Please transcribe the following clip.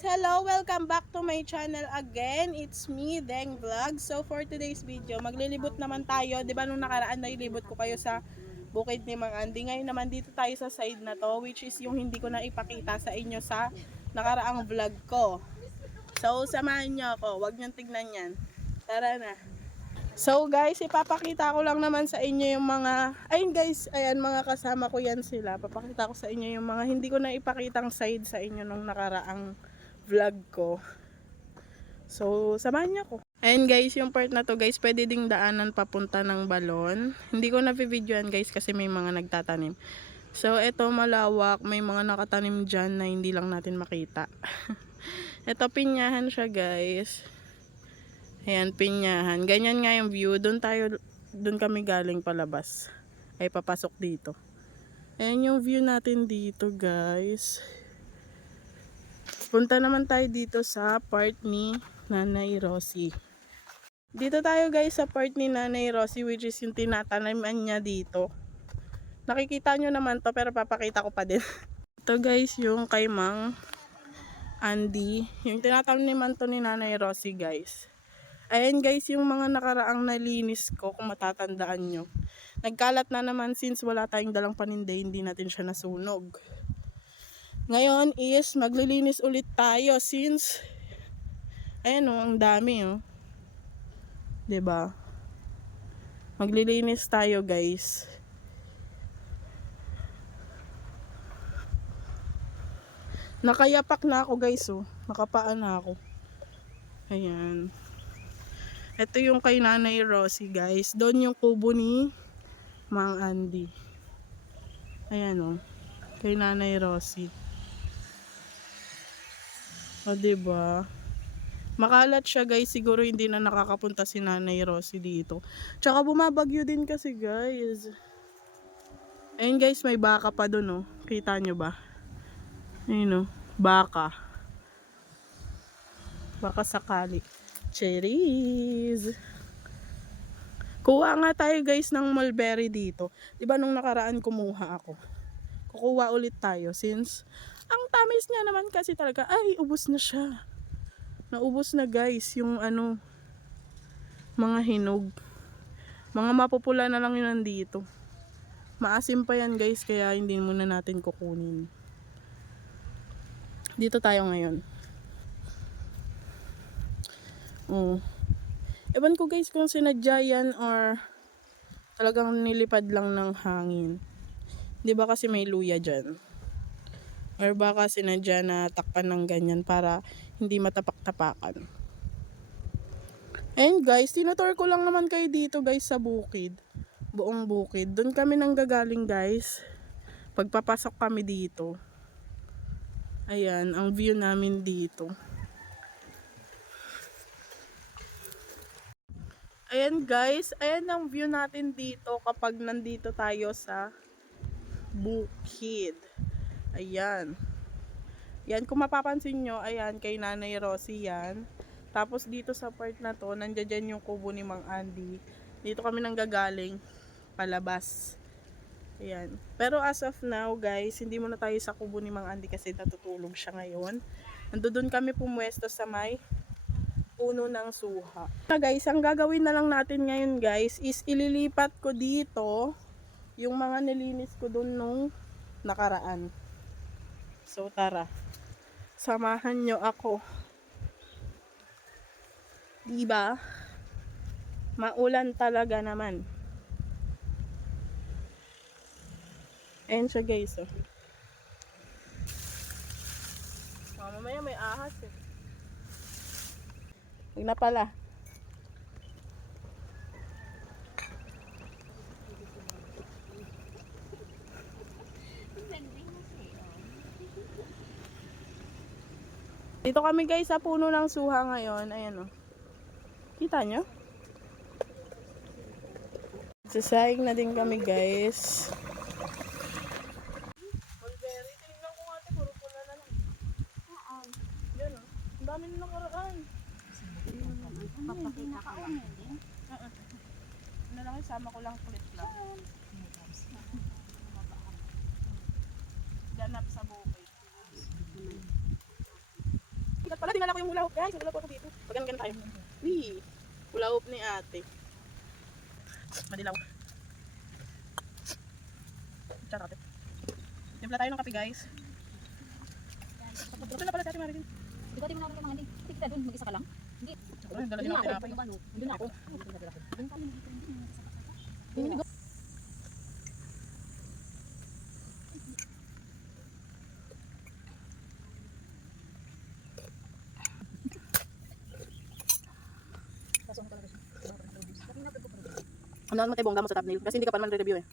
guys! Hello! Welcome back to my channel again. It's me, Deng Vlog. So for today's video, maglilibot naman tayo. Diba nung nakaraan nailibot ko kayo sa bukid ni Mang Andy. Ngayon naman dito tayo sa side na to, which is yung hindi ko na ipakita sa inyo sa nakaraang vlog ko. So samahan nyo ako. Huwag nyo tignan yan. Tara na! So guys, ipapakita ko lang naman sa inyo yung mga, ayun guys, ayan mga kasama ko yan sila. Papakita ko sa inyo yung mga hindi ko na ipakitang side sa inyo nung nakaraang vlog ko. So, samahan niyo ako. Ayun guys, yung part na to guys, pwede ding daanan papunta ng balon. Hindi ko na videoan guys kasi may mga nagtatanim. So, eto malawak, may mga nakatanim dyan na hindi lang natin makita. Eto pinyahan siya guys. Ayan, pinyahan. Ganyan nga yung view. Doon kami galing palabas. Ay, papasok dito. Ayan yung view natin dito, guys. Punta naman tayo dito sa part ni Nanay Rosie. Dito tayo, guys, sa part ni Nanay Rosie, which is yung tinataniman niya dito. Nakikita nyo naman to, pero papakita ko pa din. Ito, guys, yung kay Mang Andy. Yung tinataniman to ni Nanay Rosie, guys. Ayan guys, yung mga nakaraang nalinis ko, kung matatandaan nyo. Nagkalat na naman since wala tayong dalang paninday, hindi natin siya nasunog. Ngayon is maglilinis ulit tayo since, ayan o, ang dami o. Diba? Maglilinis tayo guys. Nakayapak na ako guys o. Nakapaan na ako. Ayan. Ito yung kay Nanay Rosie guys. Doon yung kubo ni Mang Andy. Ayan o. Kay Nanay Rosie. O diba? Makalat siya guys. Siguro hindi na nakakapunta si Nanay Rosie dito. Tsaka bumabagyo din kasi guys. Ayan guys, may baka pa doon o. Kita nyo ba? Ayan o. Baka. Baka sakali. Cherries! Kuha nga tayo guys ng mulberry dito. Diba nung nakaraan kumuha ako. Kukuha ulit tayo since ang tamis niya naman kasi talaga. Ay, ubos na siya. Naubos na guys yung ano, mga hinog. Mga mapupula na lang yun nandito. Maasim pa yan guys kaya hindi muna natin kukunin. Dito tayo ngayon. Oh. Ewan ko guys kung sinadya yan or talagang nilipad lang ng hangin. Di ba kasi may luya dyan? Or baka sinadya na takpan ng ganyan para hindi matapak-tapakan. And guys, tinutour ko lang naman kayo dito guys sa bukid. Buong bukid. Doon kami nanggagaling guys. Pagpapasok kami dito. Ayan, ang view namin dito. Ayan guys, ayan ang view natin dito kapag nandito tayo sa bukid. Ayan. Yan, kung mapapansin nyo, ayan, kay Nanay Rosie yan. Tapos dito sa part na to, nandiyan yung kubo ni Mang Andy. Dito kami nanggagaling palabas. Ayan. Pero as of now guys, hindi muna tayo sa kubo ni Mang Andy kasi natutulog siya ngayon. Nandoon kami pumwesto sa may puno ng suha. Na guys, ang gagawin na lang natin ngayon guys is ililipat ko dito yung mga nilinis ko dun nung nakaraan. So tara, samahan nyo ako. Diba? Maulan talaga naman. Ayan siya guys oh. Mamaya may ahas eh. Huwag na pala. Dito kami guys sa puno ng suha ngayon. Ayan o. Kita nyo? Sasayang na din kami guys. Mulberry. Tingnan ko nga ito. Puro pula na lang. Yan o. Ang dami na nakaraan. Papakita ka lang. Ano lang, sama ko lang kulit lang. Ganap sa bukid. dinala ko yung hula hoop guys. Wala po ako dito. Pagkan tayo. Wee. Hula hoop ni ate. Madilaw. Charot ate. Timpla tayo ng kape guys. Ito na pala si ate Marilyn. Di ba tingnan mo mga hindi? Tignan doon, mag-isa ka lang? Hindi. Dala niyo ng tinapay. Hindi na ako. Ano naman tayo bongga mo sa thumbnail? Kasi hindi ka pa naman re-review eh.